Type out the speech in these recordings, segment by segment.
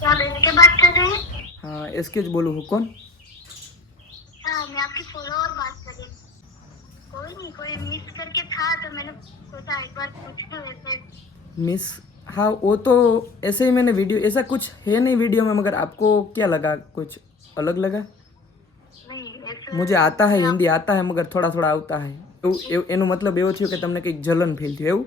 क्या आप इसके बात कर रहे हैं? हाँ इसके ज बोलूँ हूँ। कौन? हाँ, मैं आपकी फॉलोअर बात कर रही हूँ। कोई नहीं, कोई मिस करके था तो मैंने सोचा एक बार पूछ लो वैसे। मिस? हाँ वो तो ऐसे ही मैंने वीडियो, ऐसा कुछ है नहीं वीडियो में, मगर आपको क्या लगा, कुछ अलग लगा? नहीं ऐसा मुझे आता है, मैं आप हिंदी आता है, मगर થોડા થોડા આવતા है એનો મતલબ એવો થયો કે તમને કંઈક જલન ફીલ થયું એવું?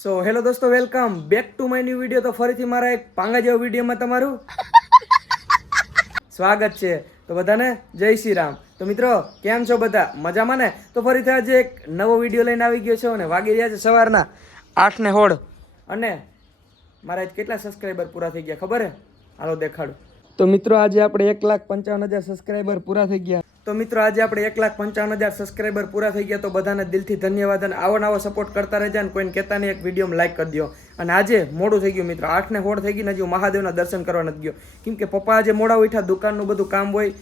સો હેલો દોસ્તો, welcome back to my new video. તો ફરીથી મારા એક પાંગા જેવા વિડીયોમાં તમારું સ્વાગત છે। તો બધાને જય શ્રી રામ। તો મિત્રો કેમ છો બધા, મજામાં ને? તો ફરીથી આજે એક નવો વિડીયો લઈને આવી ગયો છું અને વાગી રહ્યા છે સવારના 8:16 અને મારા કેટલા સબસ્ક્રાઈબર પૂરા થઈ ગયા ખબર હે? હાલો દેખાડું। તો મિત્રો આજે આપણે 1,55,000 સબસ્ક્રાઈબર પૂરા થઈ ગયા। તો મિત્રો આજે આપણે 1,55,000 સબસ્ક્રાઈબર પૂરા થઈ ગયા। તો બધાને દિલથી ધન્યવાદ અને આવો નવો સપોર્ટ કરતા રહેજો અને કોઈને કહેતા નહીં એક વિડીયોમાં લાઈક કરી દો। અને આજે મોડું થઈ ગયું મિત્રો, 8:16 થઈ ગઈ ને હજી હું મહાદેવના દર્શન કરવા નથી ગયો, કેમ કે પપ્પા આજે મોડા ઉઠ્યા, દુકાનનું બધું કામ હોય,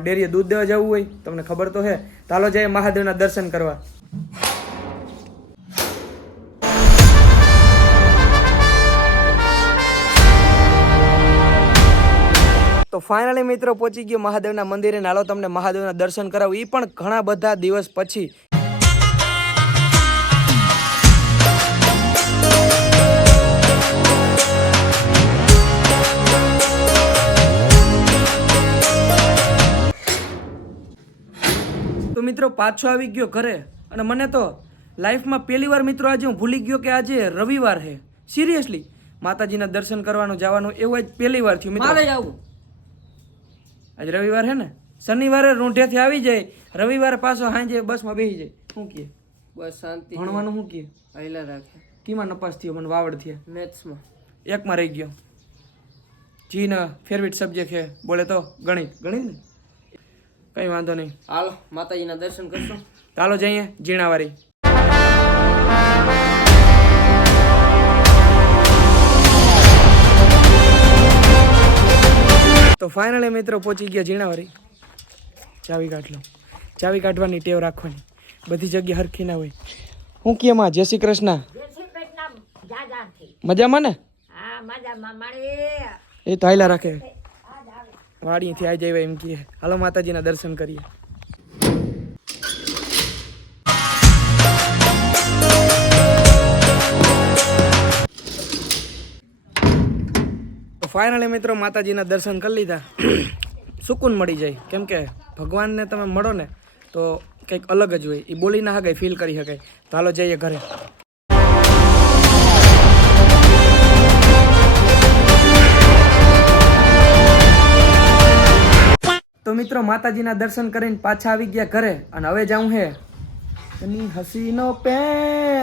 ડેરીએ દૂધ દેવા જવું હોય, તમને ખબર તો હે। તો હાલો જઈએ મહાદેવના દર્શન કરવા। તો ફાઇનલી મિત્રો પહોંચી ગયો મહાદેવના મંદિરે ને હાલો તમને મહાદેવના દર્શન કરાવું, એ પણ ઘણા બધા દિવસ પછી। તો મિત્રો પાછો આવી ગયો ઘરે અને મને તો લાઈફમાં પહેલી વાર મિત્રો આજે હું ભૂલી ગયો કે આજે રવિવાર છે। સિરિયસલી માતાજીના દર્શન કરવાનું જવાનું એવું આજ પહેલી વાર થયું મિત્રો। આજ રવિવાર હે ને, શનિવારે રૂંઢેથી આવી જાય, રવિવારે પાછો સાંજે બસમાં બેસી જાય। શું કહે? બસ શાંતિ। ભણવાનું શું કહે? હાઈલા રાખે। કીમાં નપાસ થયો? મને વાવડ થયા, મેથ્સમાં એકમાં રહી ગયો। જીના ફેવરિટ સબ્જેક્ટ છે બોલે તો ગણિત। ગણિત ને કંઈ વાંધો નહીં, હાલો માતાજીના દર્શન કરશો। ચાલો જઈએ જીણાવારી। તો ફાઇનલી મિત્રો પહોંચી ગયા જીણાવારી। ચાવી કાઢ લો, ચાવી કાઢવાની ટેવ રાખવાની, બધી જગ્યા હરખી ના હોય। હું કે માં જય શ્રી કૃષ્ણ, મજામાં ને? એ તો હાઈલા રાખે, વાડીથી આવી જાય એમ કહે। હાલો માતાજીના દર્શન કરીએ। ફાઇનલી મિત્રો માતાજીના દર્શન કરી લીધા, સુકૂન મળી જાય, કેમ કે ભગવાનને તમે મળો ને તો કંઈક અલગ જ હોય, એ બોલી ના શકાય, ફીલ કરી શકાય। તો હાલો જઈએ ઘરે। તો મિત્રો માતાજીના દર્શન કરીને પાછા આવી ગયા ઘરે અને હવે જાઉં હે એની હસીનો પે,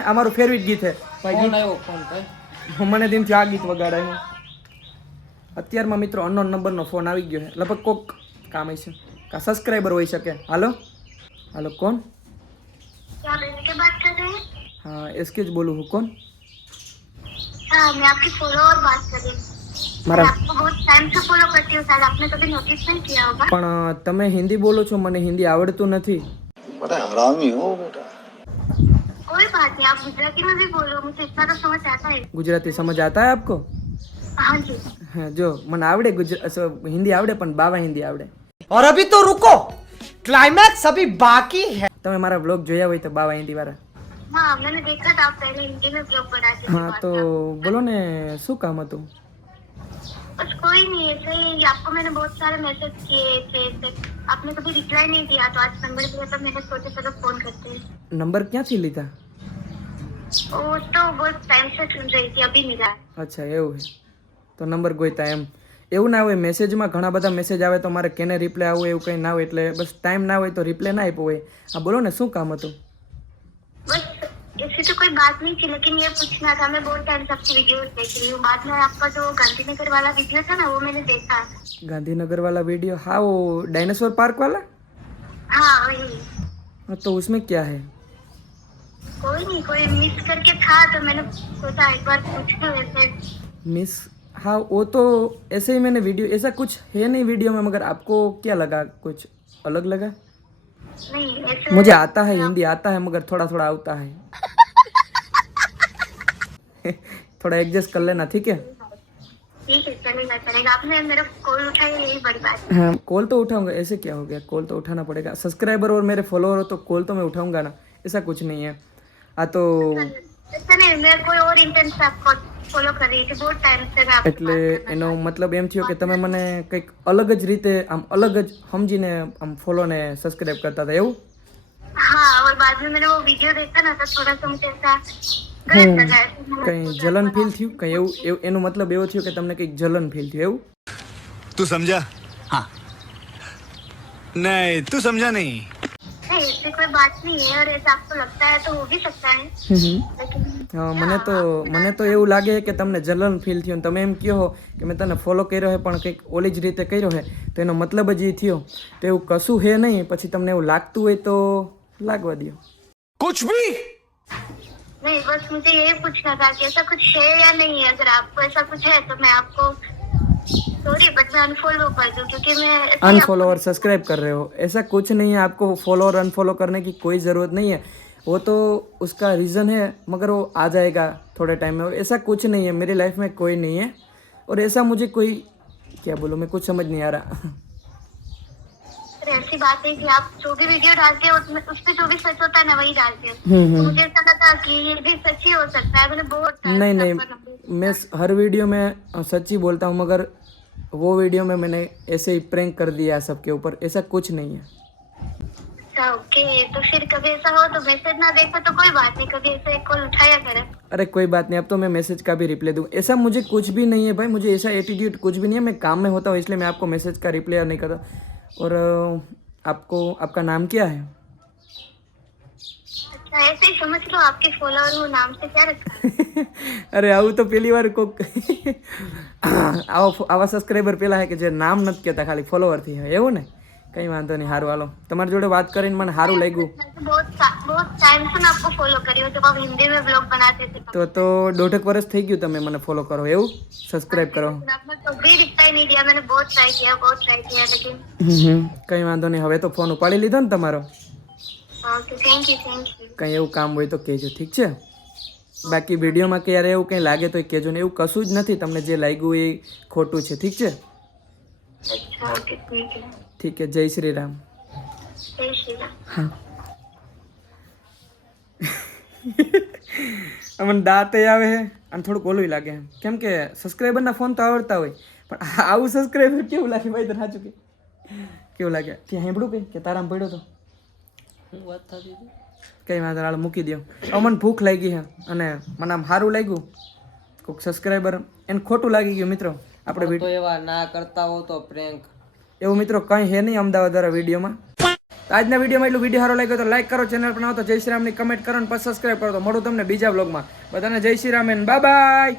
આ મારું ફેવરિટ ગીત છે ભાઈ। ફોન આવ્યો, ફોન કર। મને દિનથી આ ગીત વગાડાય અત્યારમાં મિત્રો, અનનોન નંબરનો ફોન આવી ગયો છે, લગભગ કોક કામ હશે, કા સબસ્ક્રાઈબર હોઈ શકે। હાલો હાલો, કોણ? क्या आप इसके बात कर रहे हैं? हाँ इसके જ બોલું હું। કોણ? हाँ, मैं आपकी फॉलोअर बात कर रही हूँ। मैं મારા आपको बहुत टाइम से फॉलो करती हूँ, शायद आपने कभी नोटिस नहीं किया होगा। પણ તમે હિન્દી બોલો છો, મને હિન્દી આવડતું નથી। बड़ा हरामी हो बेटा। कोई बात नहीं, आप गुजराती में भी बोलो, मुझे इतना तो समझ आता है। ગુજરાતી સમજ આતા હે આપકો? हाँ जी। હા જો મને આવડે હિન્દી આવડે, પણ બાવા હિન્દી આવડે। और अभी तो रुको, क्लाइमैक्स अभी बाकी है। તમે મારા બ્લોગ જોયા હોય તો બાવા હિન્દી વાળા? हाँ, मैंने देखा था आप पहले हिंदी में ब्लॉग बनाते थे। હા તો બોલો ને શું કામ હતું? बस कोई नहीं, ऐसे ही आपको मैंने बहुत सारे मैसेज किए थे, आपने कभी रिप्लाई नहीं दिया, तो आज नंबर दिया तो मैंने सोचा चलो फोन करते हैं। નંબર ક્યાંથી લીધા? वो तो बहुत टाइम से सुन रही थी, अभी मिला। અચ્છા એવું છે, તો નંબર ગોઈતા એમ? એવું ના હોય, મેસેજમાં ઘણા બધા મેસેજ આવે તો મારે કેને રિપ્લાય આવું એવું કંઈ ના હોય, એટલે બસ ટાઈમ ના હોય તો રિપ્લાય ના આપ્યો હોય। હા બોલો ને શું કામ હતું? बस ऐसी तो कोई बात नहीं थी, लेकिन ये पूछना था, मैं बहुत टाइम से आपकी वीडियोस देख रही हूँ। बाद में आपका जो गांधीनगर वाला वीडियो था ना, वो मैंने देखा। गांधीनगर वाला वीडियो? हाँ वो डायनासोर पार्क वाला? हाँ वही। हाँ तो उसमें क्या है? कोई नहीं, कोई मिस करके था तो मैंने सोचा एक बार पूछ लो वैसे। मिस? हाँ वो तो ऐसे ही मैंने वीडियो, ऐसा कुछ है नहीं वीडियो में, मगर आपको क्या लगा, कुछ अलग लगा? नहीं ऐसे मुझे आता है, हिंदी आता है, मगर थोड़ा थोड़ा आता है। थोड़ा एडजस्ट कर लेना, ठीक है? ठीक है, चलेगा चलेगा। आपने मेरा कॉल उठाया, यही बड़ी बात है। हाँ कॉल तो उठाऊंगा, ऐसे क्या हो गया, कॉल तो उठाना पड़ेगा। सब्सक्राइबर और मेरे फॉलोअर हो तो कॉल तो मैं उठाऊंगा ना, ऐसा कुछ नहीं है। हाँ तो ऐसा नहीं, मैं कोई और इंटेंट से आपको ફોલો કરી છે બહુ ટાઈમ से मैं आपको એટલે એનો મતલબ એમ થયો કે તમે મને કંઈક અલગ જ રીતે આમ અલગ જ સમજીને આમ ફોલો ને સબસ્ક્રાઇબ કરતા હતા એવું? हाँ, और बाद में मैंने वो वीडियो देखा ना तो थोड़ा सा मुझे ऐसा गलत लगा है। કંઈ જલન ફીલ થયું કંઈ એવું એનો મતલબ એવો થયો કે તમને કંઈક જલન ફીલ થયું એવું? तू समझा? हाँ नहीं तू समझा नहीं। नहीं, ऐसी कोई बात नहीं है, और ऐसा आपको लगता है तो हो भी सकता है, लेकिन હા મને તો એવું લાગે કે તમને જલન ફીલ થયું અને તમે એમ કહો કે મેં તને ફોલો કર્યો છે પણ કંઈક ઓલી જ રીતે કર્યો છે તો એનો મતલબ જ એ થયો, તો એવું કશું છે નહીં। પછી તમને એવું લાગતું હોય તો लागवा दियो। कुछ भी नहीं, बस मुझे यही पूछना था कि ऐसा कुछ है या नहीं है। अगर आपको ऐसा कुछ है तो मैं आपको सॉरी बट मैं अनफॉलो कर दूं, क्योंकि मैं अनफॉलो और सब्सक्राइब कर रहे हो, ऐसा कुछ नहीं है। आपको फॉलो और अनफॉलो करने की कोई ज़रूरत नहीं है, वो तो उसका रीज़न है, मगर वो आ जाएगा थोड़े टाइम में। और ऐसा कुछ नहीं है, मेरी लाइफ में कोई नहीं है, और ऐसा मुझे कोई क्या बोलूँ, मैं कुछ समझ नहीं आ रहा। ऐसी बात है कि आप जो भी वीडियो डालते हो उसमें जो भी सच होता है ना वही डालते हो, तो मुझे ऐसा लगा कि ये भी सच ही हो सकता है। मैंने बहुत नहीं, मैं हर वीडियो में सच ही बोलता हूँ, मगर वो वीडियो में मैंने ऐसे ही प्रैंक कर दिया सबके ऊपर, ऐसा कुछ नहीं है। अच्छा ओके, तो फिर कभी ऐसा हो तो मैसेज ना देखो तो कोई बात नहीं, कभी ऐसे कॉल उठाया करे। अरे कोई बात नहीं, अब तो मैं मैसेज का भी रिप्लाई दूँ, ऐसा मुझे कुछ भी नहीं है भाई, मुझे ऐसा एटीट्यूड कुछ भी नहीं है। मैं काम में होता हूँ इसलिए मैं आपको मैसेज का रिप्लाई नहीं करता। और आपको आपका नाम क्या है? अच्छा ऐसे ही समझ लो, आपके फॉलोअर हूँ, नाम से क्या रखा है? अरे આવું તો પહેલી વાર કોક આવા સબસ્ક્રાઈબર પેલા હે કે જે નામ નથી કહેતા, ખાલી ફોલોવર થી હોય એવું ને? કઈ વાંધો નહીં, હારું હાલો, તમારી જોડે વાત કરીને મને સારું લાગ્યું। बहुत टाइम से मैं आपको फॉलो करी हूँ, जब आप हिंदी में ब्लॉग बनाते थे તો 1.5 વર્ષ થઈ ગયું તમે મને ફોલો કરો એવું, સબસ્ક્રાઇબ કરો। आपने कभी रिप्लाई नहीं दिया, मैंने बहुत ट्राई किया लेकिन કઈ વાંધો નહીં, હવે તો ફોન ઉપાડી લીધો ને તમારો। ओके थैंक यू કંઈ એવું કામ હોય તો કહેજો, ઠીક છે? બાકી વિડીયોમાં ક્યારે એવું કંઈ લાગે તો કહેજો ને, એવું કશું જ નથી, તમને જે લાગ્યું એ ખોટું છે, ઠીક છે? अच्छा ओके ठीक है, ઠીક છે, જય શ્રી રામ। जय श्री राम। હા અમને દાંતે આવે છે અને થોડુંક ઓલું લાગે છે, કેમ કે સબસ્ક્રાઈબરના ફોન તો આવડતા હોય પણ આવું સબસ્ક્રાઈબર કેવું લાગે ભાઈ? તને સાચું કે કેવું લાગે? ત્યાં સાંભળ્યું કંઈ કે તારામાં પડ્યો તો હું વાત થતી હતી કંઈ વાંધો હાલ મૂકી દો। હવે મને ભૂખ લાગી છે અને મને આમ સારું લાગ્યું, કોઈક સબસ્ક્રાઈબર એને ખોટું લાગી ગયું મિત્રો આપણે તો એવા ના કરતા હો તો પ્રેન્ક એવું મિત્રો કંઈ હે નહીં અમદાવાદ વાળા વિડીયોમાં। આજના વિડીયોમાં એટલું વિડીયો સારો લાગ્યો તો લાઈક કરો, ચેનલ પર આવો તો જય શ્રી રામની કમેન્ટ કરો અને પછી સબસ્ક્રાઈબ કરો। તો મળું તમને બીજા વ્લોગમાં, બધાને જય Shri Ram and bye bye.